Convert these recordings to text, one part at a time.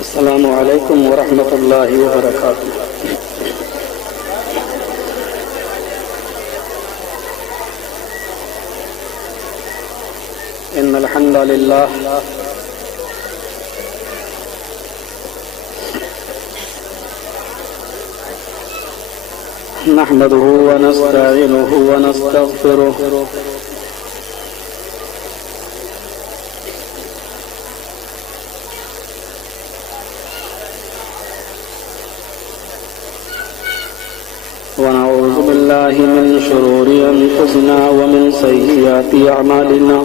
السلام علیکم ورحمۃ اللہ وبرکاتہ۔ ان الحمد للہ نحمده ونستعینه ونستغفره ونعوذ بالله من شرور أنفسنا ومن سيئات أعمالنا،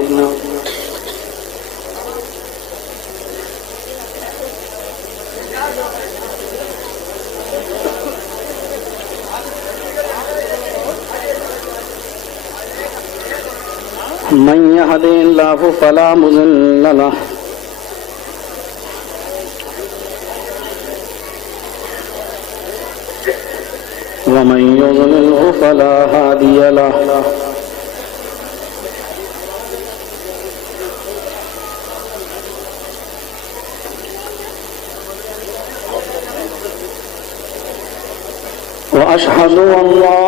من يهده الله فلا مضل له ومن يضلله فلا هادي له، وأشهد أن لا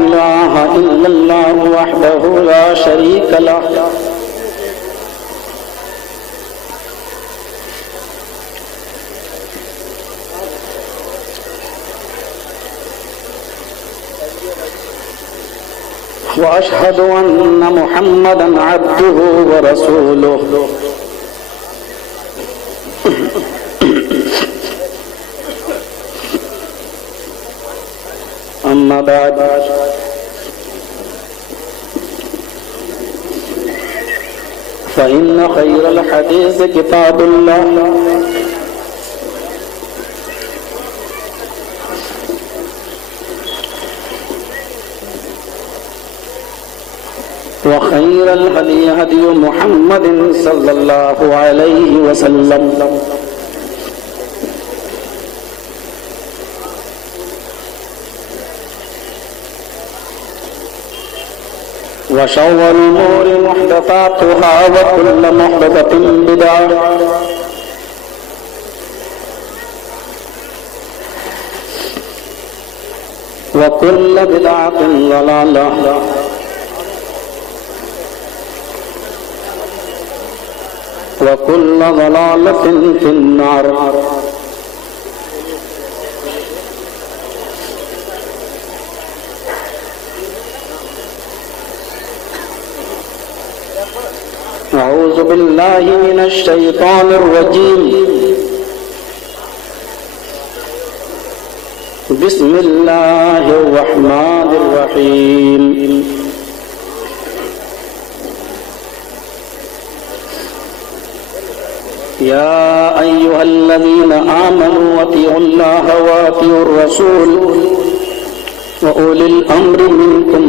إله إلا الله وحده لا شريك له، وأشهد أن محمدا عبده ورسوله، أما بعد فإن خير الحديث كتاب الله، وخير الهدي هدي محمد صلى الله عليه وسلم، وشر الأمور محدثاتها وكل محدثة بدعة وكل بدعة ضلالة وكل ضلالة في النار۔ أعوذ بالله من الشيطان الرجيم، بسم الله الرحمن الرحيم۔ يا أيها الذين آمنوا أطيعوا الله وأطيعوا الرسول وأولي الأمر منكم،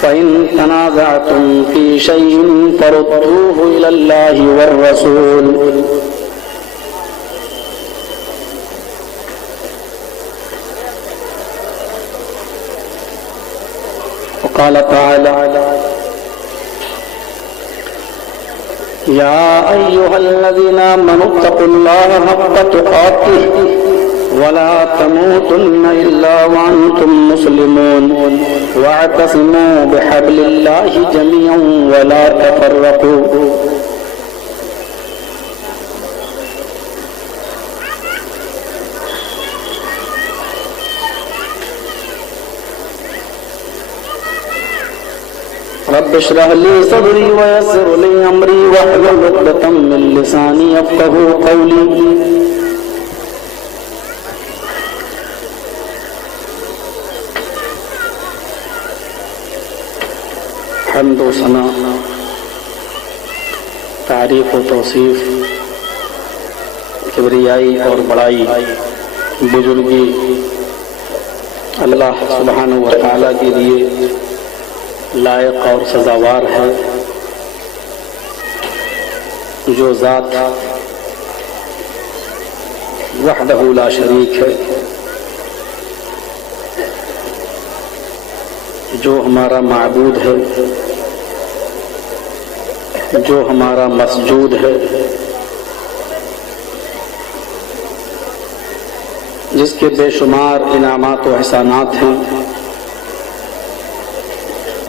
فإن تنازعتم في شيء فردوه إلى الله والرسول، وقال تعالى يا أيها الذين آمنوا اتقوا الله حق تقاته ولا تموتن إلا وأنتم مسلمون، واعتصموا بحبل الله جميعا ولا تفرقوا۔ رب اشرح لي صدري ويسر لي أمري واحلل عقدة من لساني يفقهوا قولي۔ حمد و ثنا، تعریف و توصیف، کبریائی اور بڑائی، بزرگی اللہ سبحانہ و تعالیٰ کے لیے لائق اور سزاوار ہے، جو ذات وحدہ لا شریک ہے، جو ہمارا معبود ہے، جو ہمارا مسجود ہے، جس کے بے شمار انعامات و احسانات ہیں،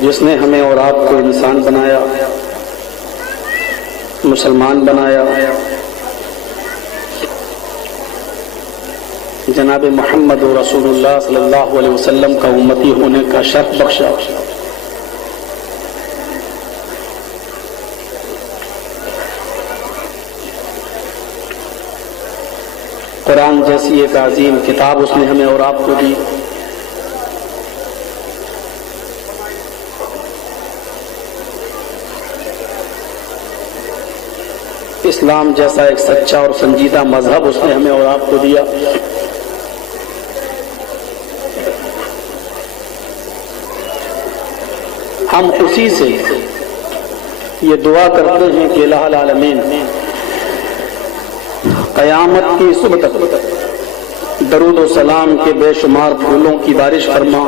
جس نے ہمیں اور آپ کو انسان بنایا، مسلمان بنایا، جناب محمد رسول اللہ صلی اللہ علیہ وسلم کا امتی ہونے کا شرف بخشا۔ قرآن جیسی ایک عظیم کتاب اس نے ہمیں اور آپ کو دی۔ اسلام جیسا ایک سچا اور سنجیدہ مذہب اس نے ہمیں اور آپ کو دیا۔ ہم اسی سے یہ دعا کرتے ہیں کہ الہ العالمین قیامت کی صبح تک درود و سلام کے بے شمار پھولوں کی بارش فرما،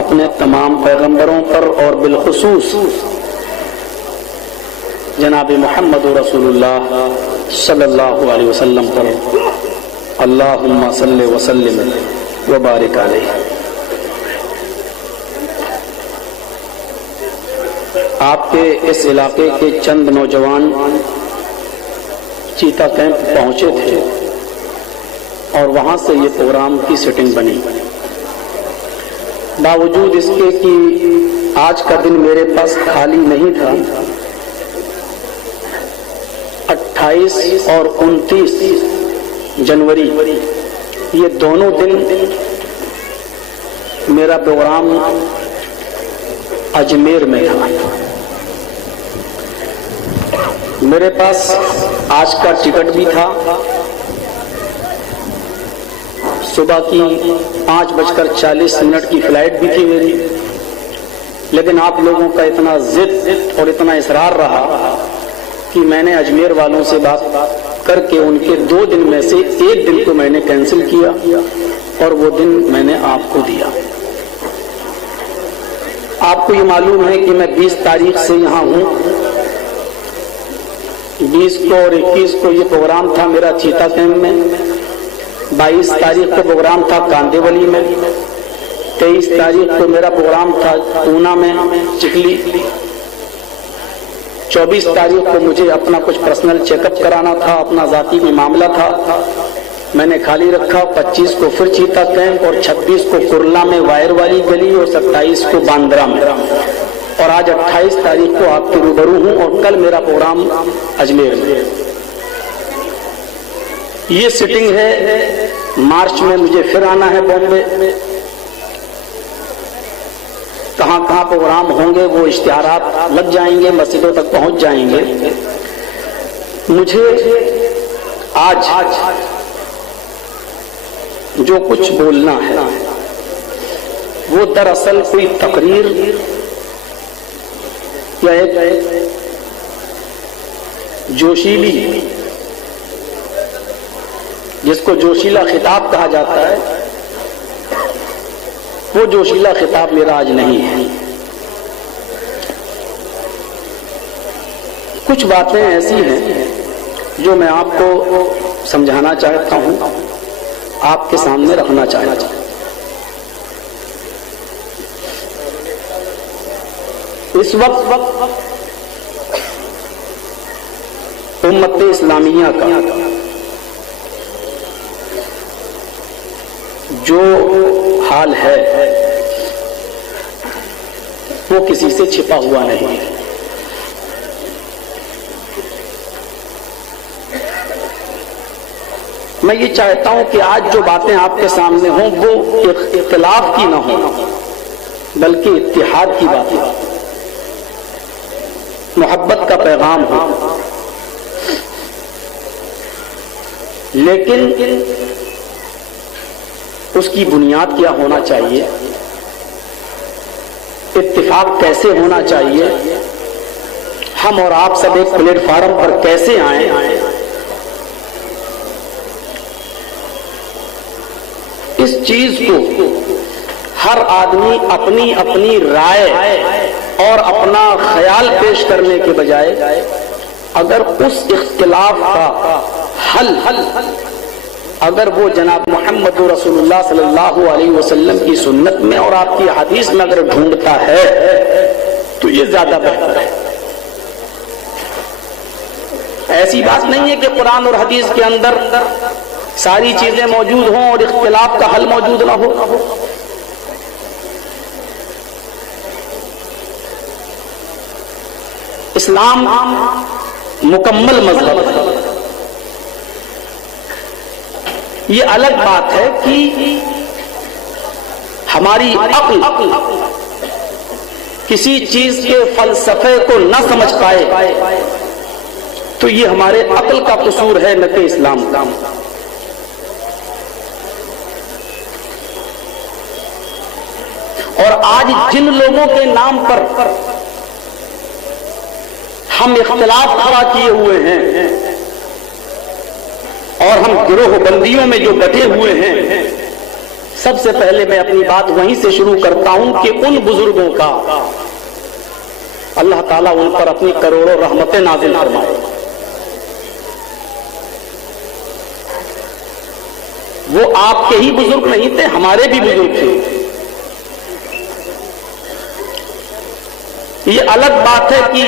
اپنے تمام پیغمبروں پر اور بالخصوص جناب محمد رسول اللہ صلی اللہ علیہ وسلم پر اللہم صلی وسلم وبارک علیہ۔ آپ کے اس علاقے کے چند نوجوان چیتا کیمپ پہنچے تھے اور وہاں سے یہ پروگرام کی سیٹنگ بنی۔ باوجود اس کے کہ آج کا دن میرے پاس خالی نہیں تھا، 28 اور 29 جنوری یہ دونوں دن میرا پروگرام اجمیر میں تھا۔ میرے پاس آج کا ٹکٹ بھی تھا، صبح کی 5:40 کی فلائٹ بھی تھی میری، لیکن آپ لوگوں کا اتنا ضد اور اتنا اصرار رہا کہ میں نے اجمیر والوں سے بات کر کے ان کے 2 دن میں سے 1 دن کو میں نے کینسل کیا اور وہ دن میں نے آپ کو دیا۔ آپ کو یہ معلوم ہے کہ میں 20 تاریخ سے یہاں ہوں۔ 20 کو اور 21 کو یہ پروگرام تھا میرا چیتا کیمپ میں، 22 تاریخ کو پروگرام تھا کاندے ولی میں، 23 تاریخ کو میرا پروگرام تھا پونا میں چکلی، 24 تاریخ کو مجھے اپنا کچھ پرسنل چیک اپ کرانا تھا، اپنا ذاتی بھی معاملہ تھا، میں نے خالی رکھا۔ 25 کو پھر چیتا کیمپ اور 26 کو کرلا میں وائر والی گلی اور 27 کو باندرا میں، اور آج 28 تاریخ کو آپ کے روبرو ہوں اور کل میرا پروگرام اجمیر میں۔ یہ سٹنگ ہے، مارچ میں مجھے پھر آنا ہے بامبے۔ کہاں کہاں پروگرام ہوں گے وہ اشتہارات لگ جائیں گے، مسجدوں تک پہنچ جائیں گے۔ مجھے آج جو کچھ بولنا ہے وہ دراصل کوئی تقریر یا ایک جوشیلی، جس کو جوشیلا خطاب کہا جاتا ہے، وہ جوشیلا خطاب میرا آج نہیں ہے۔ کچھ باتیں ایسی ہیں جو میں آپ کو سمجھانا چاہتا ہوں، آپ کے سامنے رکھنا چاہتا ہوں۔ اس وقت امت اسلامیہ کا جو حال ہے وہ کسی سے چھپا ہوا نہیں ہے۔ میں یہ چاہتا ہوں کہ آج جو باتیں آپ کے سامنے ہوں وہ اختلاف کی نہ ہوں بلکہ اتحاد کی باتیں، محبت کا پیغام ہو، لیکن اس کی بنیاد کیا ہونا چاہیے، اتفاق کیسے ہونا چاہیے، ہم اور آپ سب ایک پلیٹ فارم پر کیسے آئیں، اس چیز کو ہر آدمی اپنی اپنی رائے اور اپنا خیال پیش کرنے کے بجائے اگر اس اختلاف کا حل اگر وہ جناب محمد رسول اللہ صلی اللہ علیہ وسلم کی سنت میں اور آپ کی حدیث میں اگر ڈھونڈتا ہے تو یہ زیادہ بہتر ہے۔ ایسی بات نہیں ہے کہ قرآن اور حدیث کے اندر ساری چیزیں موجود ہوں اور اختلاف کا حل موجود نہ ہو۔ اسلام مکمل مذہب ہے۔ یہ الگ بات ہے کہ ہماری عقل کسی چیز کے فلسفے کو نہ سمجھ پائے تو یہ ہمارے عقل کا قصور ہے، نہ کہ اسلام کا۔ اور آج جن لوگوں کے نام پر ہم اختلاف کھڑا کیے ہوئے ہیں اور ہم گروہ بندیوں میں جو بٹے ہوئے ہیں، سب سے پہلے میں اپنی بات وہیں سے شروع کرتا ہوں کہ ان بزرگوں کا اللہ تعالیٰ ان پر اپنی کروڑوں رحمتیں نازل فرمائے۔ وہ آپ کے ہی بزرگ نہیں تھے، ہمارے بھی بزرگ تھے۔ یہ الگ بات ہے کہ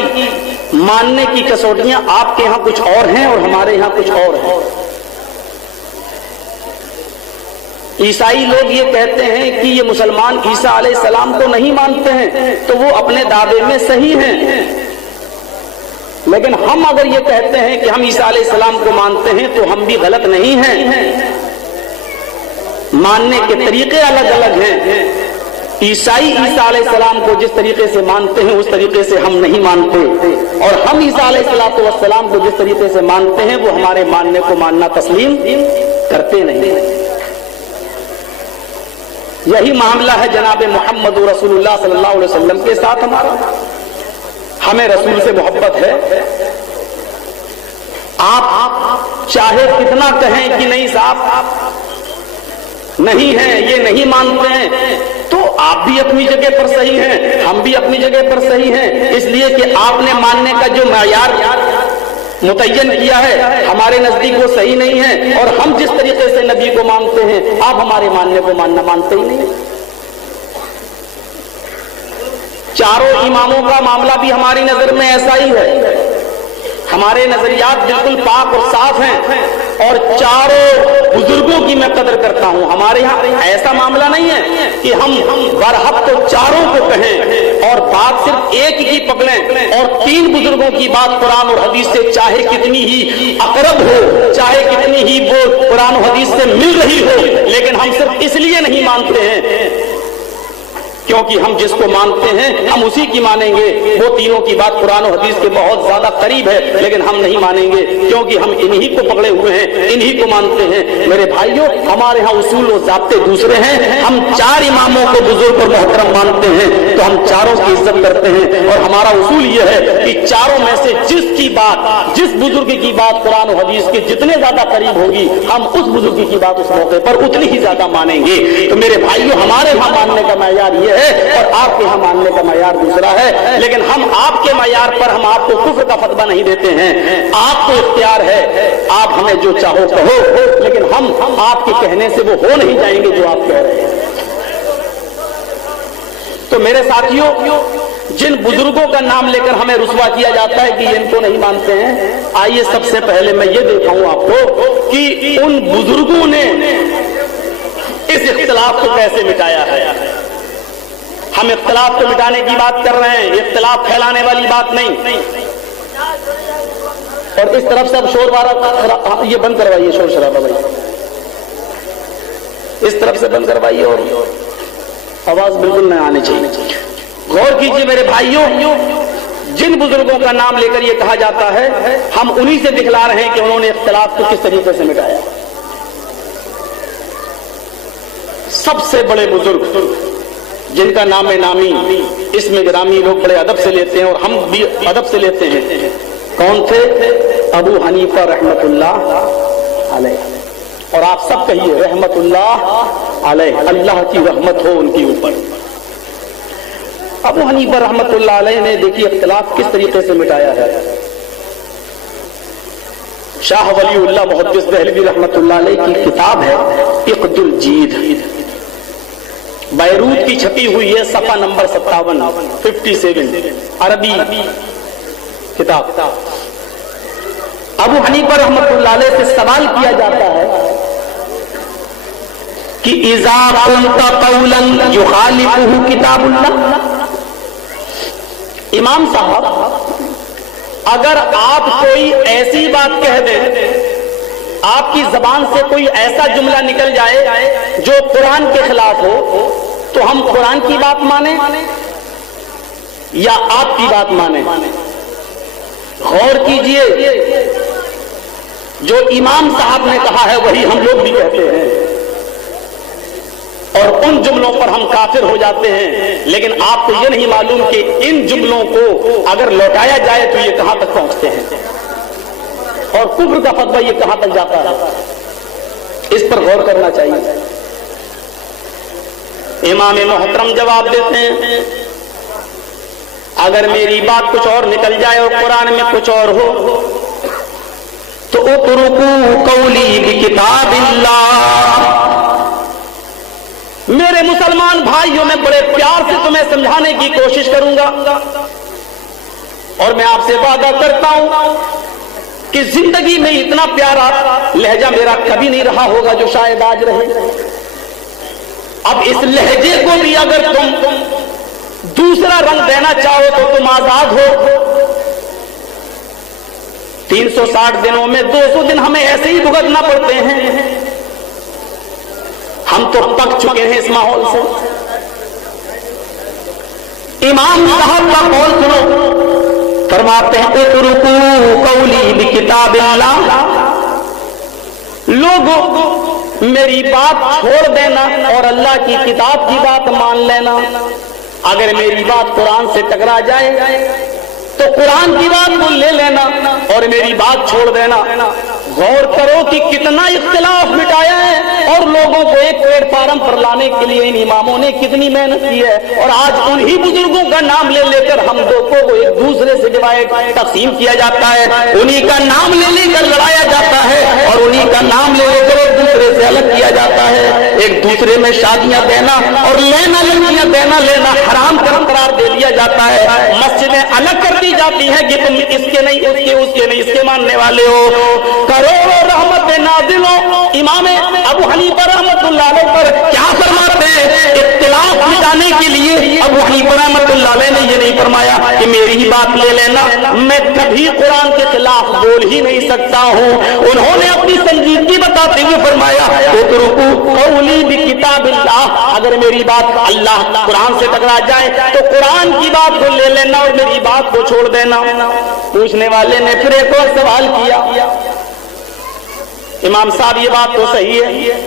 ماننے کی کسوٹیاں آپ کے ہاں کچھ اور ہیں اور ہمارے ہاں کچھ اور ہیں۔ عیسائی لوگ یہ کہتے ہیں کہ یہ مسلمان عیسیٰ علیہ السلام کو نہیں مانتے ہیں تو وہ اپنے دعوے میں صحیح ہیں، لیکن ہم اگر یہ کہتے ہیں کہ ہم عیسیٰ علیہ السلام کو مانتے ہیں تو ہم بھی غلط نہیں ہیں۔ ماننے کے طریقے الگ الگ ہیں۔ عیسائی عیسیٰ علیہ السلام کو جس طریقے سے مانتے ہیں اس طریقے سے ہم نہیں مانتے، اور ہم عیسیٰ علیہ السلام کو جس طریقے سے مانتے ہیں وہ ہمارے ماننے کو ماننا تسلیم کرتے نہیں۔ یہی معاملہ ہے جناب محمد رسول اللہ صلی اللہ علیہ وسلم کے ساتھ ہمارا۔ ہمیں رسول سے محبت ہے۔ آپ چاہے کتنا کہیں کہ نہیں صاحب نہیں ہیں، یہ نہیں مانتے ہیں، تو آپ بھی اپنی جگہ پر صحیح ہیں، ہم بھی اپنی جگہ پر صحیح ہیں، اس لیے کہ آپ نے ماننے کا جو معیار متعین کیا ہے ہمارے نزدیک وہ صحیح نہیں ہے، اور ہم جس طریقے سے نبی کو مانتے ہیں آپ ہمارے ماننے کو مانتے ہی نہیں۔ چاروں اماموں کا معاملہ بھی ہماری نظر میں ایسا ہی ہے۔ ہمارے نظریات بالکل پاک اور صاف ہیں، اور چاروں بزرگوں کی میں قدر کرتا ہوں۔ ہمارے یہاں ایسا معاملہ نہیں ہے کہ ہم برحق تو چاروں کو کہیں اور بات صرف ایک کی پکڑیں، اور تین بزرگوں کی بات قرآن اور حدیث سے چاہے کتنی ہی اقرب ہو، چاہے کتنی ہی وہ قرآن و حدیث سے مل رہی ہو، لیکن ہم صرف اس لیے نہیں مانتے ہیں کیونکہ ہم جس کو مانتے ہیں ہم اسی کی مانیں گے۔ وہ تینوں کی بات قرآن و حدیث کے بہت زیادہ قریب ہے، لیکن ہم نہیں مانیں گے کیونکہ ہم انہی کو پکڑے ہوئے ہیں، انہی کو مانتے ہیں۔ میرے بھائیوں، ہمارے ہاں اصول و ضابطے دوسرے ہیں۔ ہم چار اماموں کو بزرگ اور محترم مانتے ہیں تو ہم چاروں کی عزت کرتے ہیں، اور ہمارا اصول یہ ہے کہ چاروں میں سے جس کی بات، جس بزرگ کی بات قرآن و حدیث کے جتنے زیادہ قریب ہوگی ہم اس بزرگ کی بات اس موقع پر اتنی ہی زیادہ مانیں گے۔ تو میرے بھائیوں، ہمارے ہاں ماننے کا معیار یہ اور آپ کے ہاں ماننے کا معیار دوسرا ہے، لیکن ہم آپ کے معیار پر ہم آپ کو کفر کا فتویٰ نہیں دیتے ہیں۔ آپ کو اختیار ہے، آپ ہمیں جو چاہو کہو، لیکن ہم آپ کے کہنے سے وہ ہو نہیں جائیں گے جو آپ کہہ رہے ہیں۔ تو میرے ساتھیوں، جن بزرگوں کا نام لے کر ہمیں رسوا کیا جاتا ہے کہ یہ ان کو نہیں مانتے ہیں، آئیے سب سے پہلے میں یہ دکھاؤں آپ کو کہ ان بزرگوں نے اس اختلاف کو کیسے مٹایا ہے۔ ہم اختلاف کو مٹانے کی بات کر رہے ہیں، اختلاف پھیلانے والی بات نہیں۔ اور اس طرف سے اب شور بارہ یہ بند کروائیے، شور شرابہ بھائی اس طرف سے بند کروائیے، اور آواز بالکل نہ آنی چاہیے۔ غور کیجئے میرے بھائیوں، جن بزرگوں کا نام لے کر یہ کہا جاتا ہے ہم انہی سے دکھلا رہے ہیں کہ انہوں نے اختلاف کو کس طریقے سے مٹایا۔ سب سے بڑے بزرگ جن کا نام نامی اس میں گرامی لوگ بڑے ادب سے لیتے ہیں اور ہم بھی ادب سے لیتے ہیں، کون تھے؟ ابو حنیفہ رحمت اللہ علیہ۔ اور آپ سب کہیے رحمت اللہ علیہ، اللہ کی رحمت ہو ان کے اوپر۔ ابو حنیفہ رحمت اللہ علیہ نے دیکھیے اختلاف کس طریقے سے مٹایا ہے۔ شاہ ولی اللہ محدث دہلوی رحمۃ اللہ علیہ کی کتاب ہے عقد الجید، بیروت کی چھپی ہوئی ہے، صفحہ نمبر 57 عربی کتاب۔ ابو حنیفہ رحمۃ اللہ علیہ سے سوال کیا جاتا ہے کہ اذا قلت قولا یخالفہ کتاب اللہ، امام صاحب اگر آپ کوئی ایسی بات کہہ دیں، آپ کی زبان سے کوئی ایسا جملہ نکل جائے جو قرآن کے خلاف ہو، تو ہم قرآن کی بات مانیں یا آپ کی بات مانیں؟ غور کیجئے، جو امام صاحب نے کہا ہے وہی ہم لوگ بھی کہتے ہیں، اور ان جملوں پر ہم کافر ہو جاتے ہیں، لیکن آپ کو یہ نہیں معلوم کہ ان جملوں کو اگر لوٹایا جائے تو یہ کہاں تک پہنچتے ہیں، اور کفر کا فتویٰ یہ کہاں تک جاتا ہے۔ اس پر غور کرنا چاہیے۔ امام محترم جواب دیتے ہیں، اگر میری بات کچھ اور نکل جائے اور قرآن میں کچھ اور ہو تو اترکوا قولی بکتاب اللہ۔ میرے مسلمان بھائیوں، میں بڑے پیار سے تمہیں سمجھانے کی کوشش کروں گا، اور میں آپ سے وعدہ کرتا ہوں کہ زندگی میں اتنا پیارا لہجہ میرا کبھی نہیں رہا ہوگا جو شاید آج رہے۔ اب اس لہجے کو بھی اگر تم دوسرا رنگ دینا چاہو تو تم آزاد ہو۔ 360 دنوں میں 200 دن ہمیں ایسے ہی بھگتنا پڑتے ہیں، ہم تو پک چکے ہیں اس ماحول سے۔ امام صاحب کا قول سنو، فرماتے ہیں اترکوا قولی بکتاب اللہ، لوگوں میری بات چھوڑ دینا اور اللہ کی کتاب کی بات مان لینا۔ اگر میری بات قرآن سے ٹکرا جائے تو قرآن کی بات کو لے لینا اور میری بات چھوڑ دینا۔ غور کرو کہ کتنا اختلاف مٹایا ہے، اور لوگوں کو ایک پلیٹ فارم پر لانے کے لیے ان اماموں نے کتنی محنت کی ہے، اور آج انہی بزرگوں کا نام لے لے کر ہم لوگوں کو ایک دوسرے سے ڈیوائڈ تقسیم کیا جاتا ہے، انہی کا نام لے لے کر لڑایا جاتا ہے، اور انہی کا نام لے لے کر ایک دوسرے سے الگ کیا جاتا ہے۔ ایک دوسرے میں شادیاں دینا اور لینا لڑکیاں دینا لینا حرام قرار دے دیا جاتا ہے۔ مسجدیں الگ کر دی جاتی ہیں کہ تم اس کے نہیں، اس کے نہیں، اس کے ماننے والے ہو۔ کروڑوں رحمت نازل ہو، امام ابو حنیفہ رحمت اللہ علیہ پر کیا فرماتے ہیں؟ اختلاف مٹانے کے لیے ابو حنیفہ رحمت اللہ علیہ نے یہ نہیں فرمایا کہ میری ہی بات لے لینا، میں کبھی قرآن کے خلاف بول ہی نہیں سکتا ہوں۔ انہوں نے اپنی سنجیدگی بتاتے ہوئے فرمایا اترکوا قولی بکتاب اللہ، اگر میری بات اللہ قرآن سے ٹکرا جائے تو قرآن کی بات کو لے لینا اور میری بات کو چھوڑ دینا۔ پوچھنے والے نے پھر ایک اور سوال کیا، امام صاحب یہ بات تو صحیح ہے،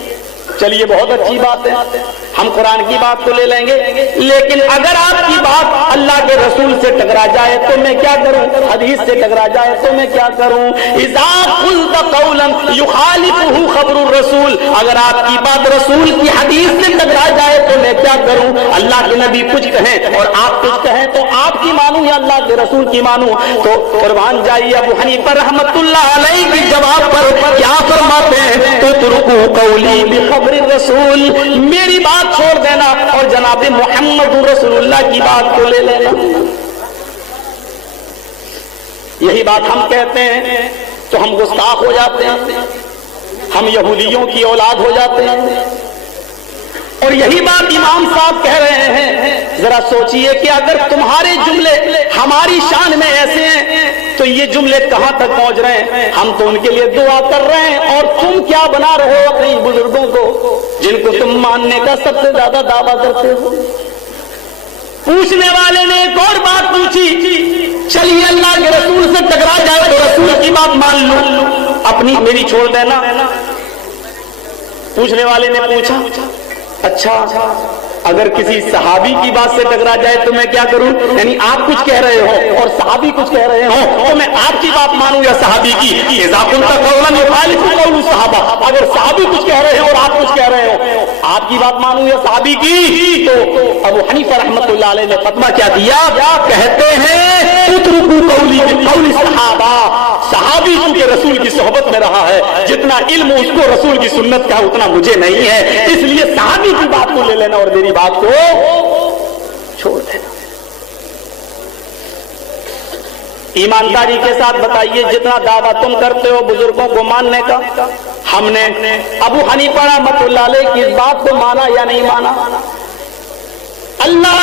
چلیے بہت اچھی بات ہے، ہم قرآن کی بات تو لے لیں گے، لیکن اگر آپ کی بات اللہ کے رسول سے ٹکرا جائے تو میں کیا کروں؟ حدیث سے ٹکرا جائے تو میں کیا کروں؟ اذا قلت قولا یخالفہ خبر الرسول، اگر آپ کی بات رسول کی حدیث سے ٹکرا جائے تو میں کیا کروں؟ اللہ کے نبی کچھ کہیں اور آپ کچھ کہیں تو آپ کی مانوں یا اللہ کے رسول کی مانوں؟ تو قربان جائیے ابو حنیفہ رحمت اللہ علیہ کے جواب پر کیا فرماتے ہیں؟ اترکوا قولی بخبر الرسول، میری بات چھوڑ دینا اور جناب محمد رسول اللہ کی بات کو لے لینا۔ یہی بات ہم کہتے ہیں تو ہم گستاخ ہو جاتے ہیں، ہم یہودیوں کی اولاد ہو جاتے ہیں، اور یہی بات امام صاحب کہہ رہے ہیں۔ ذرا سوچئے کہ اگر تمہارے جملے ہماری شان میں ایسے ہیں تو یہ جملے کہاں تک پہنچ رہے ہیں؟ ہم تو ان کے لیے دعا کر رہے ہیں، اور تم کیا بنا رہے ہو اپنے بزرگوں کو جن کو تم ماننے کا سب سے زیادہ دعویٰ کرتے ہو؟ پوچھنے والے نے ایک اور بات پوچھی، چلیے اللہ کے رسول سے ٹکرا جائے تو رسول کی بات مان لوں، اپنی میری چھوڑ دینا۔ پوچھنے والے نے پوچھا، اچھا اگر کسی صحابی کی بات سے ٹکرا جائے تو میں کیا کروں؟ یعنی آپ کچھ کہہ رہے ہو اور صحابی کچھ کہہ رہے ہو تو میں آپ کی بات مانوں یا صحابی کی؟ اذا كنت قولا يخالف قول الصحابہ، اگر صحابی کچھ کہہ رہے ہیں اور آپ کچھ کہہ رہے ہو، آپ کی بات مانوں یا صحابی کی؟ تو ابو حنیفہ رحمۃ اللہ علیہ نے فتویٰ کیا دیا؟ کہتے ہیں اترکوا قولی بقول الصحابہ، صحابی کیونکہ رسول کی صحبت میں رہا ہے، جتنا علم اس کو رسول کی سنت کا اتنا مجھے نہیں ہے، اس لیے صحابی کی بات کو لے لینا اور میری بات کو چھوڑ دینا۔ ایمانداری کے ساتھ بتائیے، جتنا دعویٰ تم کرتے ہو بزرگوں کو ماننے کا، ہم نے ابو حنیفہ رحمۃ اللہ علیہ کی اس بات کو مانا یا نہیں مانا؟ اللہ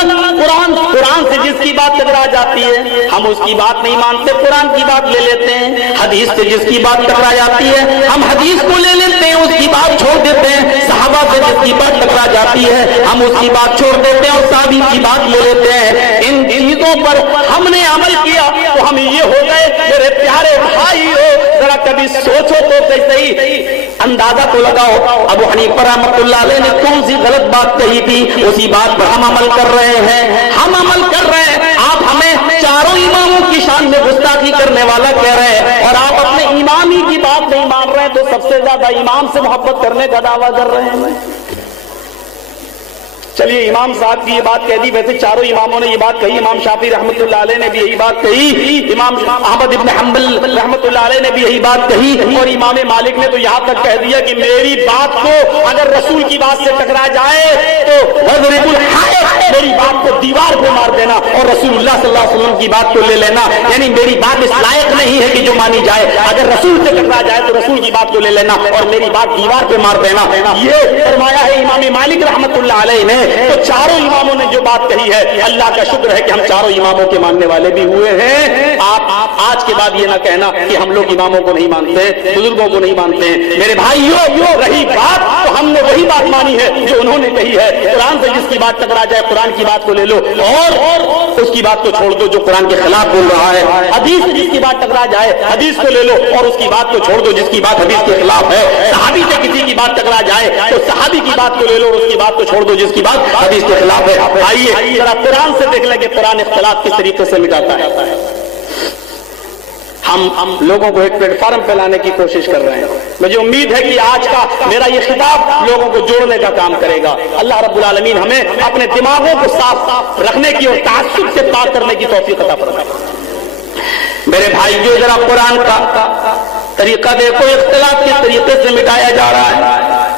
قرآن سے جس کی بات ٹکرا جاتی ہے ہم اس کی بات نہیں مانتے، قرآن کی بات لے لیتے ہیں۔ حدیث سے جس کی بات ٹکرا جاتی ہے ہم حدیث کو لے لیتے ہیں، اس کی بات چھوڑ دیتے ہیں۔ صحابہ سے جس کی بات ٹکرا جاتی ہے ہم اس کی بات چھوڑ دیتے ہیں اور صحابی کی بات لے لیتے ہیں۔ ان چیزوں پر ہم نے عمل کیا تو ہم یہ ہو گئے۔ میرے پیارے بھائی ہو، ذرا کبھی سوچو تو صحیح، اندازہ تو لگاؤ ابو حنیفہ رحمۃ اللہ علیہ نے کون سی غلط بات کہی تھی، اسی بات پر ہم عمل کر رہے ہیں، ہم عمل کر رہے ہیں۔ آپ ہمیں چاروں اماموں کی شان میں گستاخی کرنے والا کہہ رہے ہیں اور آپ اپنے امام ہی کی بات نہیں مان رہے ہیں، تو سب سے زیادہ امام سے محبت کرنے کا دعویٰ کر رہے ہیں۔ چلیے امام صاحب کی یہ بات کہہ دی، ویسے چاروں اماموں نے یہ بات کہی، امام شافعی رحمۃ اللہ علیہ نے بھی یہی بات کہی، امام احمد ابن حنبل رحمۃ اللہ علیہ نے بھی یہی بات کہی، اور امام مالک نے تو یہاں تک کہہ دیا کہ میری بات کو اگر رسول کی بات سے ٹکرا جائے تو وضرب الحائط، میری بات کو دیوار پہ مار دینا اور رسول اللہ صلی اللہ علیہ وسلم کی بات کو لے لینا، یعنی میری بات اس لائق نہیں ہے کہ جو مانی جائے، اگر رسول سے ٹکرا جائے تو رسول کی بات کو لے لینا اور میری بات دیوار پہ مار دینا۔ یہ فرمایا ہے امام مالک رحمۃ اللہ علیہ نے۔ تو چاروں اماموں نے جو بات کہی ہے، اللہ کا شکر ہے کہ ہم چاروں اماموں کے ماننے والے بھی ہوئے ہیں۔ آپ آج کے بعد یہ نہ کہنا کہ ہم لوگ اماموں کو نہیں مانتے، بزرگوں کو نہیں مانتے ہیں۔ میرے بھائیو، رہی بات تو ہم نے وہی بات مانی ہے جو انہوں نے کہی ہے۔ قرآن سے جس کی بات ٹکرا جائے قرآن کی بات کو لے لو اور اس کی بات کو چھوڑ دو جو قرآن کے خلاف بول رہا ہے۔ حدیث سے جس کی بات ٹکرا جائے حدیث کو لے لو اور اس کی بات کو چھوڑ دو جس کی بات حدیث کے خلاف ہے۔ صحابی سے کسی کی بات ٹکرا جائے تو صحابی کی بات کو لے لو اور اس کی بات کو چھوڑ دو جس کی بات حدیث کے خلاف ہے۔ آئیے ذرا قرآن سے دیکھ لیں کہ قرآن اختلاف کس طریقے سے مٹاتا ہے۔ ہم لوگوں کو ایک پلیٹ فارم پہ لانے کی کوشش کر رہے ہیں۔ مجھے امید ہے کہ آج کا میرا یہ خطاب لوگوں کو جوڑنے کا کام کرے گا۔ اللہ رب العالمین ہمیں اپنے دماغوں کو صاف رکھنے کی اور تعصب سے پاک کرنے کی توفیق عطا فرمائے۔ میرے بھائی جو ذرا قرآن کا طریقہ دیکھو، اختلاف کس طریقے سے مٹایا جا رہا ہے۔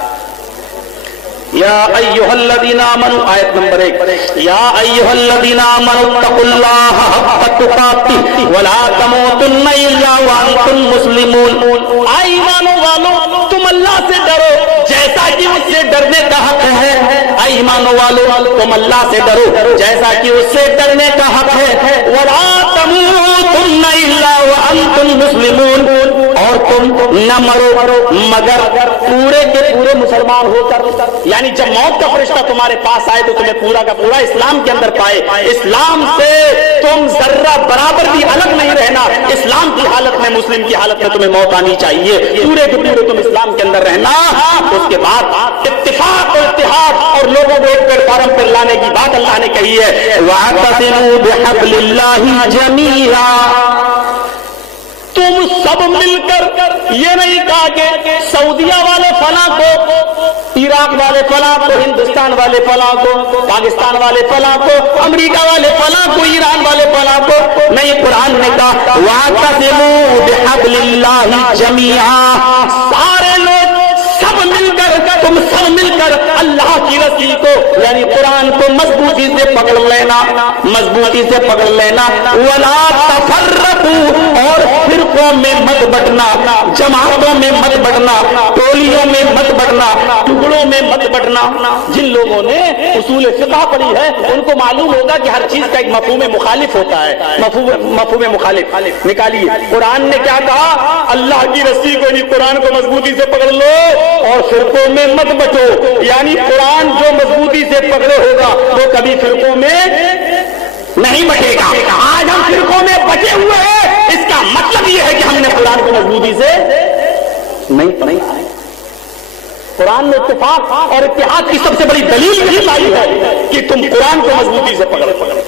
یا ایھا الذین آمنوا، آیت نمبر 1، یا ایھا الذین آمنوا اتقوا اللہ حق تقاته ولا تموتن الا وانتم مسلمون۔ اے ایمان والو، تم اللہ سے ڈرو جیسا کہ اس سے ڈرنے کا حق ہے۔ اے ایمان والو، تم اللہ سے ڈرو جیسا کہ اس سے ڈرنے کا حق ہے۔ ولا تموتن الا وانتم مسلمون، اور تم نہ مرو مگر پورے کے پورے مسلمان ہو کر، یعنی جب موت کا فرشتہ تمہارے پاس آئے تو تمہیں پورا کا پورا اسلام کے اندر پائے۔ اسلام سے تم ذرہ برابر بھی الگ نہیں رہنا۔ اسلام کی حالت میں، مسلم کی حالت میں تمہیں موت آنی چاہیے، پورے کے پورے تم اسلام کے اندر رہنا۔ اس کے بعد اتفاق اور اتحاد اور لوگوں کو ایک پلیٹ فارم پر لانے کی بات اللہ نے کہی ہے۔ وَاعْتَصِمُوا بِحَبْلِ اللَّهِ جَمِيعًا، تم سب مل کر، یہ نہیں کہا کہ سعودیہ والے فلاں کو، عراق والے فلاں کو، ہندوستان والے فلاں کو، پاکستان والے فلاں کو، امریکہ والے فلاں کو، ایران والے فلاں کو، نہیں، قرآن نے کہا وَاعْتَصِمُوا بِحَبْلِ اللَّهِ جَمِيعًا، سارے لوگ سب مل کر، تم سب مل کر اللہ کی رسی کو یعنی قرآن کو مضبوطی سے پکڑ لینا، مضبوطی سے پکڑ لینا۔ وَلَا تَفَرَّقُوا، اور فرقوں میں مت بٹنا، جماعتوں میں مت بٹنا، ٹولیوں میں مت بٹنا، ٹکڑوں میں مت بٹنا۔ جن لوگوں نے اصول فقہ پڑھی ہے ان کو معلوم ہوگا کہ ہر چیز کا ایک مفہوم مخالف ہوتا ہے۔ مفہوم مخالف نکالیے۔ قرآن نے کیا کہا؟ اللہ کی رسی کو یعنی قرآن کو مضبوطی سے پکڑ لو اور فرقوں میں مت بٹو، یعنی قرآن جو مضبوطی سے پکڑے ہوگا وہ کبھی فرقوں میں نہیں بٹے گا۔ آج ہم فرقوں میں بٹے ہوئے ہیں، اس کا مطلب یہ ہے کہ ہم نے قرآن کو مضبوطی سے نہیں پڑھا۔ قرآن میں اتفاق اور اتحاد کی سب سے بڑی دلیل یہی لائی ہے کہ تم قرآن کو مضبوطی سے پکڑو،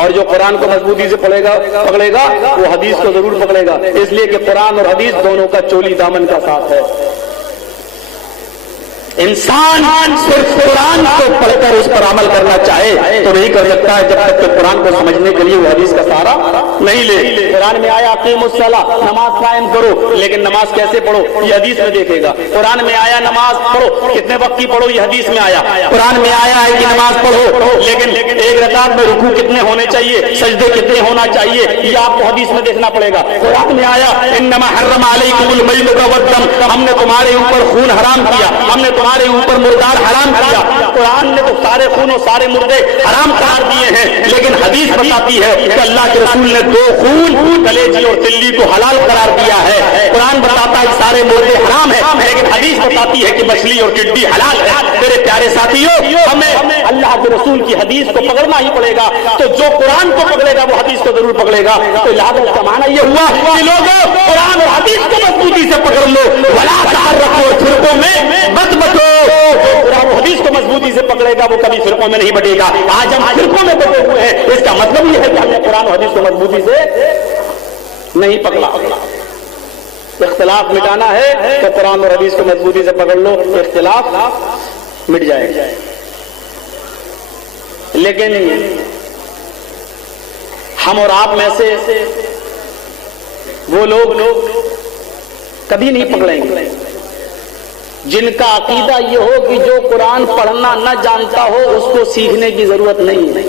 اور جو قرآن کو مضبوطی سے پکڑے گا وہ حدیث کو ضرور پکڑے گا، اس لیے کہ قرآن اور حدیث دونوں کا چولی دامن کا ساتھ ہے۔ انسان صرف قرآن کو پڑھ کر اس پر عمل کرنا چاہے تو نہیں کر سکتا ہے جب تک کہ قرآن کو سمجھنے کے لیے وہ حدیث کا سہارا نہیں لے۔ قرآن میں آیا اقیم الصلاۃ، نماز قائم کرو، لیکن نماز کیسے پڑھو یہ حدیث میں دیکھے گا۔ قرآن میں آیا نماز پڑھو، کتنے وقت کی پڑھو یہ حدیث میں آیا۔ قرآن میں آیا ہے کہ نماز پڑھو، لیکن ایک رکعت میں رکوع کتنے ہونے چاہیے، سجدے کتنے ہونا چاہیے، یہ آپ کو حدیث میں دیکھنا پڑے گا۔ قرآن میں آیا انما حرم علیکم المیتۃ والدم، ہم نے تمہارے اوپر خون حرام کیا، ہم نے تمہارے اوپر مردار حرام کیا۔ قرآن نے تو سارے خون اور سارے مردے حرام قرار دیے ہیں، لیکن حدیث بتاتی ہے کہ اللہ کے رسول نے دو خون، کلیجی اور تلی کو حلال قرار دیا ہے۔ قرآن بتاتا ہے سارے مردے حرام ہیں، لیکن حدیث بتاتی ہے کہ مچھلی اور ٹڈی حلال ہے۔ میرے پیارے ساتھیوں، ہمیں اللہ کے رسول کی حدیث کو پکڑنا ہی پڑے گا، تو جو قرآن کو پکڑے گا وہ حدیث کو ضرور پکڑے گا۔ تو لہٰذا کا معنی یہ ہوا کہ لوگوں قرآن اور حدیث کو مضبوطی سے پکڑ لو، ولا تفرقوا، فرقوں میں مت بٹو۔ قرآن و حدیث کو مضبوطی سے پکڑے گا وہ کبھی فرقوں میں نہیں بٹے گا۔ آج ہم فرقوں میں بٹے ہوئے ہیں، اس کا مطلب یہ ہے کہ ہم نے قرآن و حدیث کو مضبوطی سے نہیں پکڑا۔ اختلاف مٹانا ہے تو قرآن اور حدیث کو مضبوطی سے پکڑ لو، اختلاف مٹ جائے گا۔ لیکن ہم اور آپ میں سے وہ لوگ کبھی نہیں پکڑیں گے جن کا عقیدہ یہ ہو کہ جو قرآن پڑھنا نہ جانتا ہو اس کو سیکھنے کی ضرورت نہیں ہے،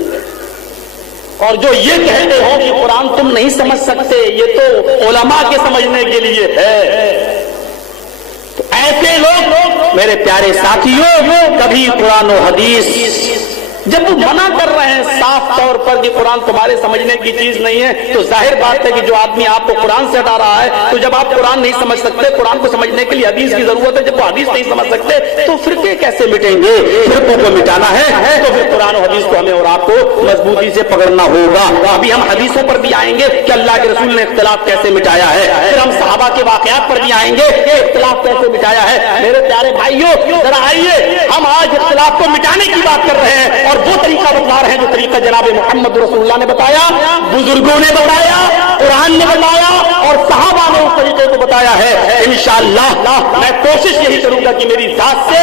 اور جو یہ کہتے ہو کہ قرآن تم نہیں سمجھ سکتے، یہ تو علماء کے سمجھنے کے لیے ہے۔ تو ایسے لوگ میرے پیارے ساتھیوں کبھی قرآن و حدیث جب وہ منع کر رہے ہیں صاف طور پر کہ قرآن تمہارے سمجھنے کی چیز نہیں ہے، تو ظاہر بات ہے کہ جو آدمی آپ کو قرآن سے ہٹا رہا ہے، تو جب آپ قرآن نہیں سمجھ سکتے، قرآن کو سمجھنے کے لیے حدیث کی ضرورت ہے، جب وہ حدیث نہیں سمجھ سکتے تو فرقے کیسے مٹیں گے؟ فرقوں کو مٹانا ہے تو پھر قرآن و حدیث کو ہمیں اور آپ کو مضبوطی سے پکڑنا ہوگا۔ ابھی ہم حدیثوں پر بھی آئیں گے کہ اللہ کے رسول نے اختلاف کیسے مٹایا ہے، پھر ہم صحابہ کے واقعات پر بھی آئیں گے کہ اختلاف کیسے مٹایا ہے۔ میرے پیارے بھائیوں ذرا آئیے، ہم آج اختلاف کو مٹانے کی بات کر رہے ہیں اور وہ طریقہ بتلا رہے ہیں جو طریقہ جناب محمد رسول اللہ نے بتایا، بزرگوں نے بتایا، قرآن نے بتایا اور صحابہ نے اس طریقے کو بتایا ہے۔ انشاءاللہ میں کوشش یہی کروں گا کہ میری ذات سے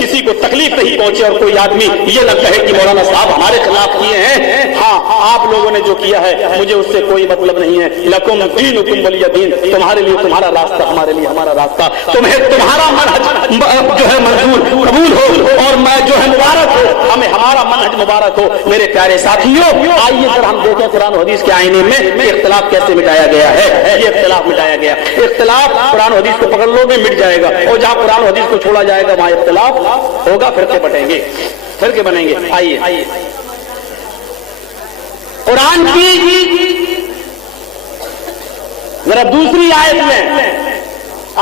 کسی کو تکلیف نہیں پہنچے اور کوئی آدمی یہ نہ کہے کہ مولانا صاحب ہمارے خلاف کیے ہیں۔ ہاں، آپ لوگوں نے جو کیا ہے مجھے اس سے کوئی مطلب نہیں ہے۔ لکم دینکم ولی دین، تمہارے لیے تمہارا راستہ، ہمارے لیے ہمارا راستہ، تمہیں تمہارا منہج جو ہے منظور قبول ہو اور میں جو ہے مبارک ہو، ہمیں ہمارا منہج مبارک ہو۔ میرے پیارے ساتھیوں آئیے ذرا ہم دیکھیں قرآن و حدیث کے آئینے میں اختلاف کیسے مٹایا گیا ہے۔ یہ اختلاف مٹایا گیا، اختلاف قرآن و حدیث کو پکڑ لو گے مٹ جائے گا، اور جہاں قرآن و حدیث کو چھوڑا جائے گا وہاں اختلاف ہوگا، فرقے بٹیں گے، فرقے بنیں گے۔ آئیے قرآن کی ذرا دوسری آیت میں،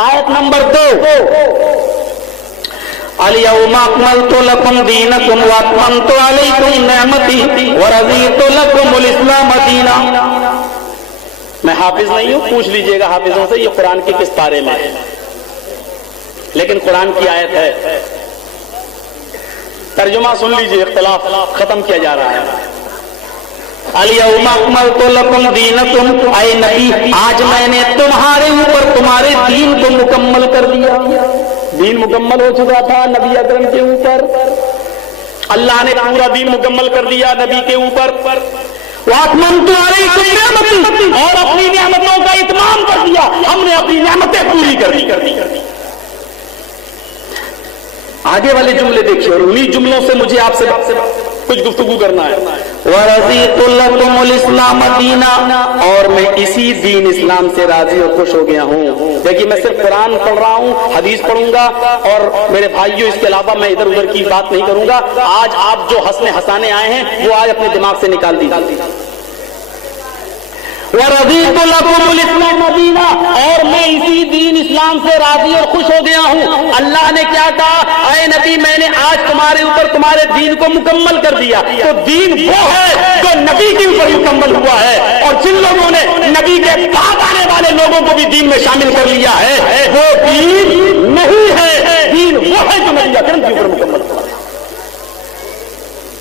آیت نمبر 2، اليوم اکملت لکم دینکم واتممت علیکم نعمتی ورضیت لکم الاسلام دینا۔ میں حافظ نہیں ہوں، پوچھ لیجئے گا حافظوں سے یہ قرآن کے کس پارے میں ہے، لیکن قرآن کی آیت ہے، ترجمہ سن لیجئے، اختلاف ختم کیا جا رہا ہے۔ اليوم اکملت لکم دینکم، اے نبی آج میں نے تمہارے اوپر تمہارے دین کو مکمل کر دیا۔ دین مکمل ہو چکا تھا نبی اکرم کے اوپر، اللہ نے پورا دین مکمل کر دیا نبی کے اوپر۔ وَأَتْمَمْتُ عَلَيْكُمْ نِعْمَتِي، اور اپنی نعمتوں کا اتمام کر دیا، ہم نے اپنی نعمتیں پوری کر دی۔ آگے والے جملے دیکھیے اور انہی جملوں سے مجھے آپ سے کچھ گفتگو کرنا ہے۔ وَرَضِيتُ لَكُمُ الْإِسْلَامَ دِينًا، اور میں اسی دین اسلام سے راضی اور خوش ہو گیا ہوں۔ دیکھیے میں صرف قرآن پڑھ رہا ہوں، حدیث پڑھوں گا، اور میرے بھائیوں اس کے علاوہ میں ادھر ادھر کی بات نہیں کروں گا۔ آج آپ جو ہنسانے آئے ہیں وہ آج اپنے دماغ سے نکال دیجیے۔ وَرَضِيتُ لَكُمُ الْإِسْلَامَ دِينًا، اور میں اسی دین اسلام سے راضی اور خوش ہو گیا ہوں۔ اللہ نے کیا کہا؟ اے نبی میں نے آج تمہارے اوپر تمہارے دین کو مکمل کر دیا۔ تو دین وہ ہے جو نبی کے اوپر مکمل ہوا ہے، اور جن لوگوں نے نبی کے بعد آنے والے لوگوں کو بھی دین میں شامل کر لیا ہے وہ دین نہیں ہے۔ دین وہ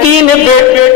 3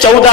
14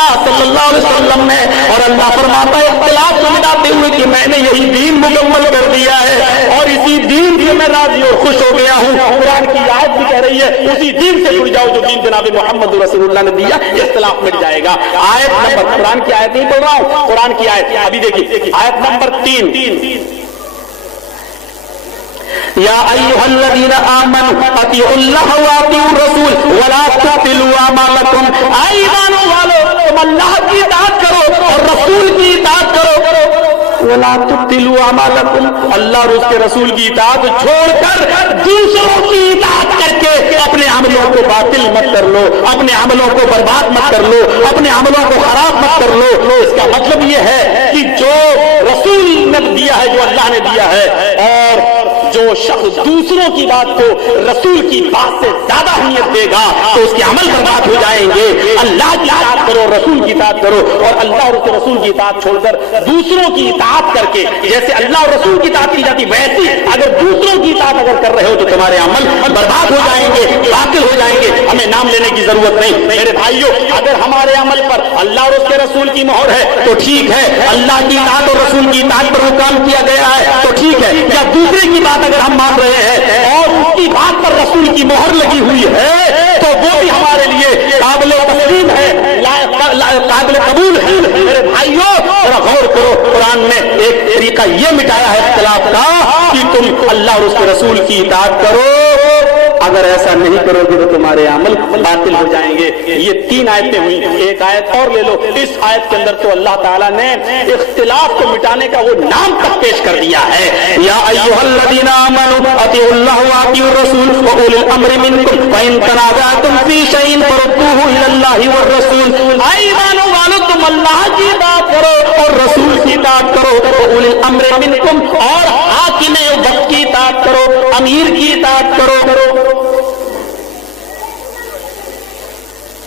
اللہ صلی اللہ علیہ وسلم نے, اور اللہ فرماتا ہے اختلاف کو مٹاتے ہوئے کہ میں نے یہی دین مکمل کر دیا ہے اور اسی دین سے میں راضی اور خوش ہو گیا ہوں. قرآن کی آیت بھی کہہ رہی ہے اسی دین سے جڑ جاؤ جو دین جناب محمد رسول اللہ نے دیا, اختلاف مٹ جائے گا. آیت نمبر, قرآن کی آیت نہیں بول رہا ہوں, قرآن کی آیت ابھی دیکھیے, آیت نمبر 3, یا ایھا الذین آمنوا اطیعوا اللہ واطیعوا الرسول ولا تبطلوا اعمالکم. اے ایمان والو تم اللہ کی اطاعت کرو اور رسول کی اطاعت کرو. ولا تبطلوا اعمالکم, اللہ اور اس کے رسول کی اطاعت چھوڑ کر دوسروں کی اطاعت کر کے اپنے عملوں کو باطل مت کر لو, اپنے عملوں کو برباد مت کر لو, اپنے عملوں کو خراب مت کر لو. اس کا مطلب یہ ہے کہ جو رسول نے دیا ہے, جو اللہ نے دیا ہے, اور جو شخص دوسروں کی بات کو رسول کی بات سے زیادہ اہمیت دے گا تو اس کے عمل برباد ہو جائیں گے. اللہ کی اطاعت کرو, رسول کی اطاعت کرو, اور اللہ اور اس کے رسول کی اطاعت چھوڑ کر دوسروں کی اطاعت کر کے, جیسے اللہ اور رسول کی اطاعت کی جاتی ویسی اگر دوسروں کی اطاعت اگر کر رہے ہو تو تمہارے عمل برباد ہو جائیں گے, باطل ہو جائیں گے. ہمیں نام لینے کی ضرورت نہیں. میرے بھائیوں, اگر ہمارے عمل پر اللہ اور اس کے رسول کی مہر ہے تو ٹھیک ہے, اللہ کی اطاعت اور رسول کی اطاعت پر وہ کام کیا گیا ہے تو ٹھیک ہے. یا دوسرے کی بات اگر ہم مان رہے ہیں اور اس کی بات پر رسول کی مہر لگی ہوئی ہے تو وہ بھی ہمارے لیے قابل تسلیم ہے, قابل قبول ہے. میرے بھائیوں ذرا غور کرو, قرآن نے ایک طریقہ یہ مٹایا ہے اختلاف کا کہ تم اللہ اور اس کے رسول کی اطاعت کرو, اگر ایسا نہیں کرو گے تو تمہارے عمل باطل ہو جائیں گے. یہ 3 آیتیں ہوئی, ایک آیت اور لے لو. اس آیت کے اندر تو اللہ تعالیٰ نے اختلاف کو مٹانے کا وہ نام تک پیش کر دیا ہے. یا ایھا الذین آمنوا اطیعوا اللہ واطیعوا الرسول واولی الامر منکم فان تنازعتم فی شیء فردوہ الی اللہ والرسول. اے ایمان والو تم اللہ کی اطاعت کرو اور رسول کی اطاعت کرو, واولی الامر منکم, اور حاکم وقت کی اطاعت کرو, امیر کی اطاعت کرو.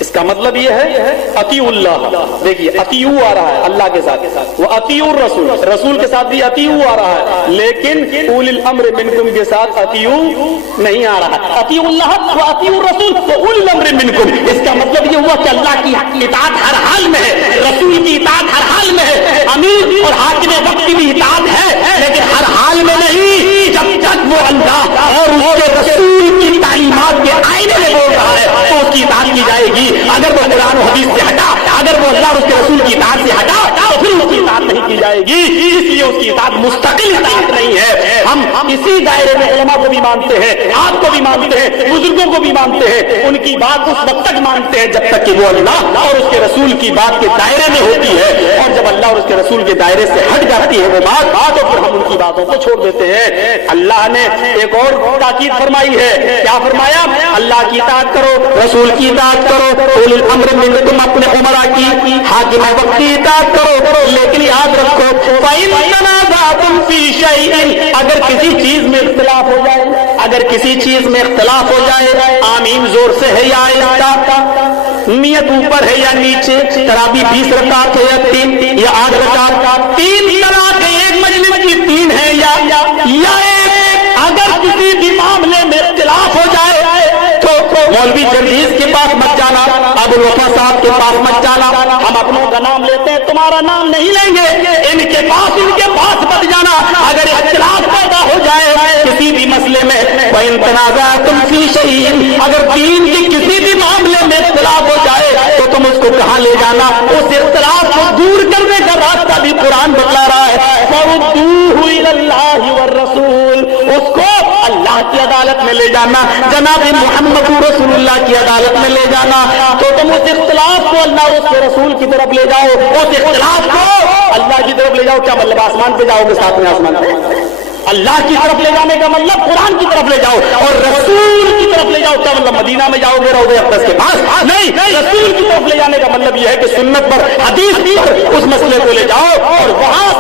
اس کا مطلب یہ ہے اطیعوا اللہ. دیکھیے اطیعوا آ رہا ہے اللہ کے ساتھ, وہ اطیعوا الرسول, رسول کے ساتھ بھی اطیعوا آ رہا ہے, لیکن اولی الامر منکم کے ساتھ اطیعوا نہیں آ رہا. اطیعوا اللہ و اطیعوا الرسول و اولی الامر منکم. اس کا مطلب یہ ہوا کہ اللہ کی اطاعت ہر حال میں ہے, رسول کی اطاعت ہر حال میں ہے, امیر اور حاکم وقت کی بھی اطاعت ہے, لیکن ہر حال میں نہیں. جب تک وہ اللہ اور اس کے رسول کی تعلیمات کے آئینے میں بول رہا ہے تو اس کی اطاعت کی جائے گی. اگر وہ قرآن و حدیث سے ہٹا, اگر وہ اللہ اور اس کے رسول کی اطاعت سے ہٹا تو پھر اس کی اطاعت نہیں کی جائے گی. اس لیے اس کی اطاعت مستقل اطاعت نہیں ہے. ہم اسی دائرے میں علماء کو بھی مانتے ہیں, آپ کو بھی مانتے ہیں, بزرگوں کو بھی مانتے ہیں. ان کی بات اس وقت تک مانتے ہیں جب تک کہ وہ اللہ اور اس کے رسول کی بات کے دائرے میں ہوتی ہے, اور جب اللہ اور اس کے رسول کے دائرے سے ہٹ جاتی ہے وہ بات تو پھر ہم ان کی باتوں کو چھوڑ دیتے ہیں. اللہ نے ایک اور تاکید فرمائی ہے. کیا فرمایا؟ اللہ کی اطاعت کرو, رسول کی اطاعت کرو, اولی الامر منکم اپنے عمراء کی, حاکم وقت کی اطاعت کرو. لیکن یاد رکھو فَإِن تَنَازَعْتُمْ فِي شَيْءٍ, اگر کسی چیز میں اختلاف ہو جائے, اگر کسی چیز میں اختلاف ہو جائے, آمین زور سے ہے یا آہستہ, نیت اوپر ہے یا نیچے, تراویح 20 رکعت ہے یا 3 یا 8 رکعت, 3 طلاق ایک مجلس کی 3 ہے یا ایک, اگر کسی بھی معاملے میں اختلاف ہو جائے تو مولوی جرجیز کے پاس مت جانا, ابو الوفا صاحب کے پاس مت جانا. ہم اپنوں کا نام لیتے ہیں, تمہارا نام نہیں لیں گے. ان کے پاس مت جانا. اگر اختلاف پیدا ہو جائے کسی بھی مسئلے میں, فَإِن تَنَازَعْتُمْ فِي شَيْءٍ, اگر دین کے کسی بھی معاملے میں اختلاف ہو جائے تو تم اس کو کہاں لے جانا؟ اس اختلاف کو دور کرنے کا راستہ بھی قرآن بتلا رہا ہے. فَرُدُّوهُ إِلَى اللَّهِ وَالرَّسُولِ, اس کو اللہ کی عدالت میں لے جانا, جناب محمد رسول اللہ کی عدالت میں لے جانا. تو تم اس اختلاف کو اللہ اور اس کے رسول کی طرف لے جاؤ, اس اختلاف کو اللہ کی طرف لے جاؤ. کیا مطلب آسمان پہ جاؤ گے, ساتھ میں آسمان پہ اللہ کی طرف لے جانے کا مطلب قرآن کی طرف لے جاؤ, اور رسول کی طرف لے جاؤ. کیا مطلب مدینہ میں جاؤ گے روضہ اقدس کے پاس؟ نہیں, رسول کی طرف لے جانے کا مطلب یہ ہے کہ سنت پر, حدیث پر اس مسئلے کو لے جاؤ, اور وہاں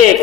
1,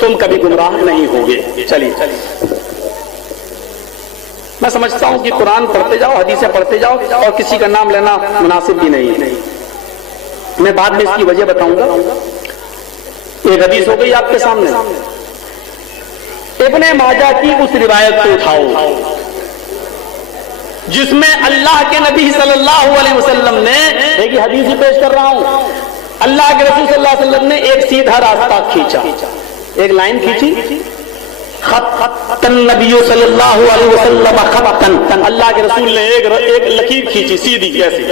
تم کبھی گمراہ نہیں ہوگے. چلیے میں سمجھتا ہوں کہ قرآن پڑھتے جاؤ، حدیثیں پڑھتے جاؤ، اور کسی کا نام لینا مناسب بھی نہیں. میں بعد میں اس کی وجہ بتاؤں گا. ایک حدیث ہو گئی آپ کے سامنے. ابن ماجہ کی اس روایت کو اٹھاؤ جس میں اللہ کے نبی صلی اللہ علیہ وسلم نے، ایک حدیث ہی پیش کر رہا ہوں، اللہ کے رسول صلی اللہ علیہ وسلم نے ایک سیدھا راستہ کھینچا، ایک لائن کھینچی. خط النبی صلی اللہ علیہ وسلم خطا، اللہ کے رسول نے ایک لکیر کھینچی سیدھی کیسی.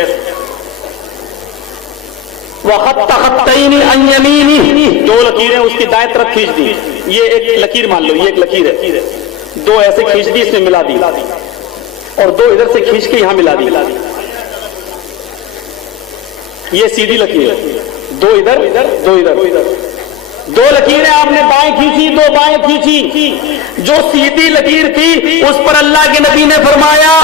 وخط خطین عن یمینہ، دو لکیریں اس کی دائیں طرف کھینچ دی. یہ ایک لکیر مان لو، یہ ایک لکیر ہے، دو ایسے کھینچ دی، اس میں ملا دی، اور دو ادھر سے کھینچ کے یہاں ملا دی. یہ سیدھی لکیر، دو ادھر دو ادھر، دو لکیریں آپ نے بائیں کھینچی، دو بائیں کھینچی. جو سیدھی لکیر تھی اس پر اللہ کے نبی نے فرمایا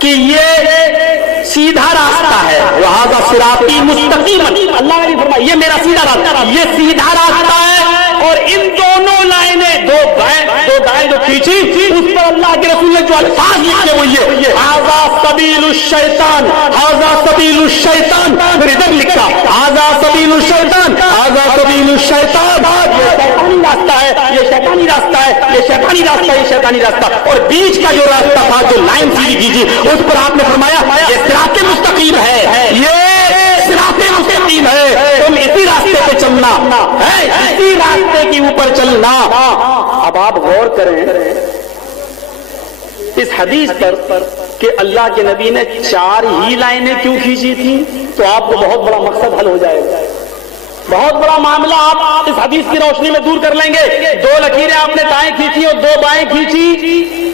کہ یہ سیدھا راستہ ہے، وہذا صراطی مستقیما، اللہ نے فرمایا یہ میرا سیدھا راستہ، یہ سیدھا راستہ ہے. اور ان دونوں لائنیں، دو دائیں جو کھینچی، اس پر اللہ کے رسول نے جو الفاظ لکھے وہ یہ ھذا سبیل الشیطان، ھذا سبیل الشیطان. پھر ادھر لکھا ھذا سبیل الشیطان، ھذا سبیل الشیطان. یہ شیطانی راستہ ہے، یہ شیطانی راستہ ہے، یہ شیطانی راستہ، یہ شیطانی راستہ. اور بیچ کا جو راستہ تھا، جو لائن سیدھی کیجیے، اس پر آپ نے فرمایا یہ صراط مستقیم ہے، یہ صراط مستقیم ہے، تم اسی راستے پہ چلنا ہے، اسی راستے کے اوپر چلنا. اب آپ غور کریں اس حدیث پر کہ اللہ کے نبی نے 4 ہی لائنیں کیوں کھینچی تھی، تو آپ کو بہت بڑا مقصد حل ہو جائے گا. بہت بڑا معاملہ آپ اس حدیث کی روشنی میں دور کر لیں گے. 2 لکیریں آپ نے دائیں کھینچی اور 2 بائیں کھینچی،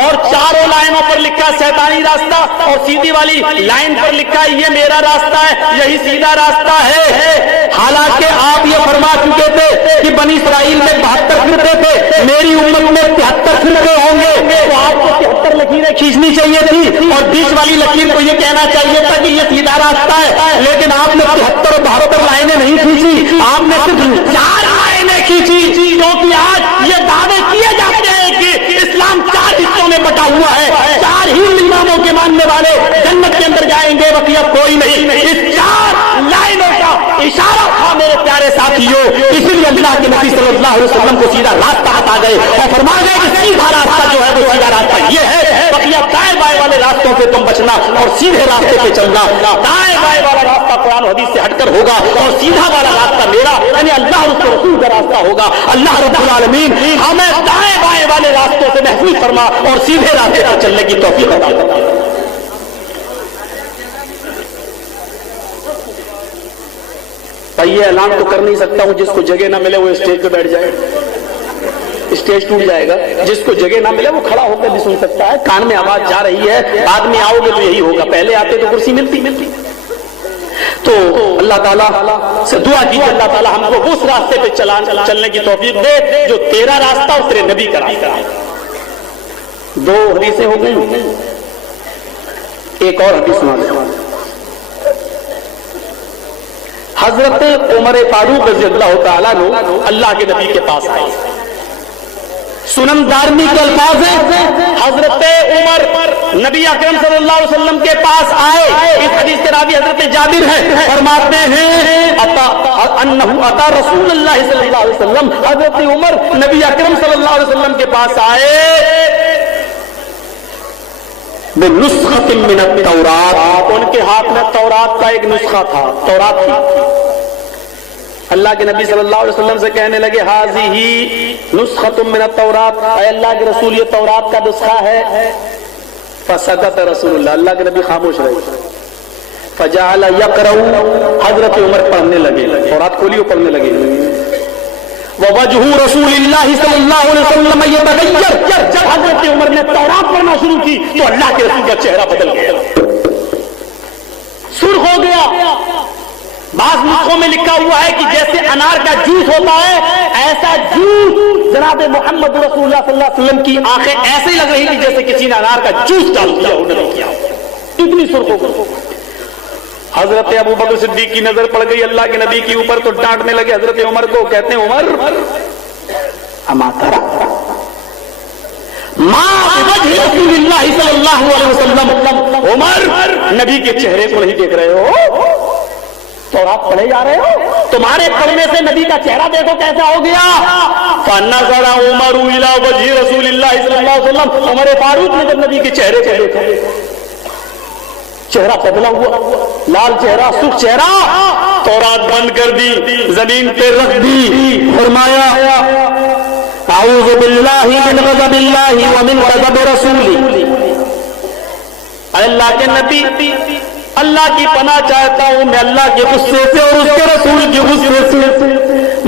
اور چاروں لائنوں پر لکھا شیطانی راستہ، اور سیدھی والی لائن پر لکھا یہ میرا راستہ ہے، یہی سیدھا راستہ ہے. حالانکہ آپ یہ فرما چکے تھے کہ بنی اسرائیل میں 72 فرقے تھے، میری امت میں 73 فرقے ہوں گے، تو آپ کو 73 لکیریں کھینچنی چاہیے تھی، اور بیچ والی لکیر کو یہ کہنا چاہیے تھا کہ یہ سیدھا راستہ ہے. لیکن آپ نے 73 اور 72 لائنیں نہیں کھینچی، آپ نے صرف 4 لائنیں کھینچی. کیونکہ آج یہ دعوے کیے جاتے ہیں کہ اسلام 4 حصوں میں بٹا ہوا ہے، 4 ہی اماموں کے ماننے والے جنت کے اندر جائیں گے، بقیہ کوئی نہیں. اس 4 لائنوں کا اشارہ تھا میرے پیارے ساتھیوں. اسی لیے اللہ کے نبی صلی اللہ علیہ وسلم کو سیدھا راستہ بتا گئے اور فرما گئے کہ سیدھا راستہ جو ہے وہ سیدھا راستہ یہ ہے، بقیہ دائیں بائیں والے راستوں سے تم بچنا اور سیدھے راستے پہ چلنا. دائیں بائیں والا راستہ قرآن و حدیث سے ہٹ کر ہوگا، اور سیدھا والا راستہ میرا یعنی اللہ اور اس کے رسول کا راستہ ہوگا. اللہ رب العالمین ہمیں دائیں بائیں والے راستوں سے محفوظ فرما اور سیدھے راستے پر چلنے کی توفیق عطا فرما. یہ اعلان تو کر نہیں سکتا ہوں، جس کو جگہ نہ ملے وہ اسٹیج پہ بیٹھ جائے، اسٹیج ٹوٹ جائے گا. جس کو جگہ نہ ملے وہ کھڑا ہو کر بھی سن سکتا ہے. کان میں آواز جا رہی ہے، بعد میں آؤ گے تو یہی ہوگا، پہلے آتے تو کرسی ملتی. تو اللہ تعالیٰ سے دعا کیجیے اللہ تعالیٰ ہم کو اس راستے پہ چلنے کی توفیق دے جو تیرا راستہ اور تیرے نبی کا راستہ ہے. 2 حدیثیں ہو گئی، ایک اور حدیث سنا دیں. حضرت عمر فاروق رضی اللہ تعالیٰ عنہ اللہ کے نبی کے پاس آئے. سنن دارمی کے الفاظ ہیں حضرت عمر نبی اکرم صلی اللہ علیہ وسلم کے پاس آئے. اس حدیث کے راوی حضرت جابر ہیں، فرماتے ہیں انہ اتا رسول اللہ صلی اللہ علیہ وسلم، حضرت عمر نبی اکرم صلی اللہ علیہ وسلم کے پاس آئے بنسخۃ من التوراۃ، ان کے ہاتھ میں تورات کا ایک نسخہ تھا، تورات تھی. اللہ کے نبی صلی اللہ علیہ وسلم سے کہنے لگے ھذہ نسخۃ من التوراۃ، اے اللہ کے رسول یہ تورات کا نسخہ ہے. فسکت رسول اللہ، اللہ کے نبی خاموش رہے. فجعل یقرأ، حضرت عمر پڑھنے لگے، تورات کھولی اور پڑھنے لگے. ووجہ رسول اللہ صلی اللہ علیہ وسلم یتغیر، جب حضرت عمر نے تورات پڑھنا شروع کی تو اللہ کے رسول کا چہرہ بدل گیا، سرخ ہو گیا. بعض نسخوں میں لکھا ہوا ہے کہ جیسے انار کا جوس ہوتا ہے ایسا جوس جناب محمد رسول اللہ صلی اللہ علیہ وسلم کی آنکھیں ایسے لگ رہی تھی جیسے کسی نے انار کا جوس ڈال دیا، اتنی سرخ ہو گئی. حضرت ابو بکر صدیق کی نظر پڑ گئی اللہ کے نبی کے اوپر تو ڈانٹنے لگے حضرت عمر کو، کہتے ہیں عمر اما ترى ما بوجه رسول اللہ صلی اللہ علیہ وسلم، عمر نبی کے چہرے کو نہیں دیکھ رہے ہو؟ تو آپ پڑھے جا رہے ہو، تمہارے پڑھنے سے نبی کا چہرہ دیکھو کیسا ہو گیا۔ فنظر عمر الى وجه رسول اللہ صلی اللہ علیہ وسلم، عمر فاروق نے جب نبی کے چہرے کو دیکھا، چہرہ بدلا ہوا، لال چہرہ، سرخ چہرہ، تورات بند کر دی، زمین پہ رکھ دی، فرمایا اعوذ باللہ من غضب اللہ ومن غضب رسولی، اللہ کے نبی اللہ کی پناہ چاہتا ہوں میں اللہ کے غصے سے اور اس کے رسول کے غصے سے۔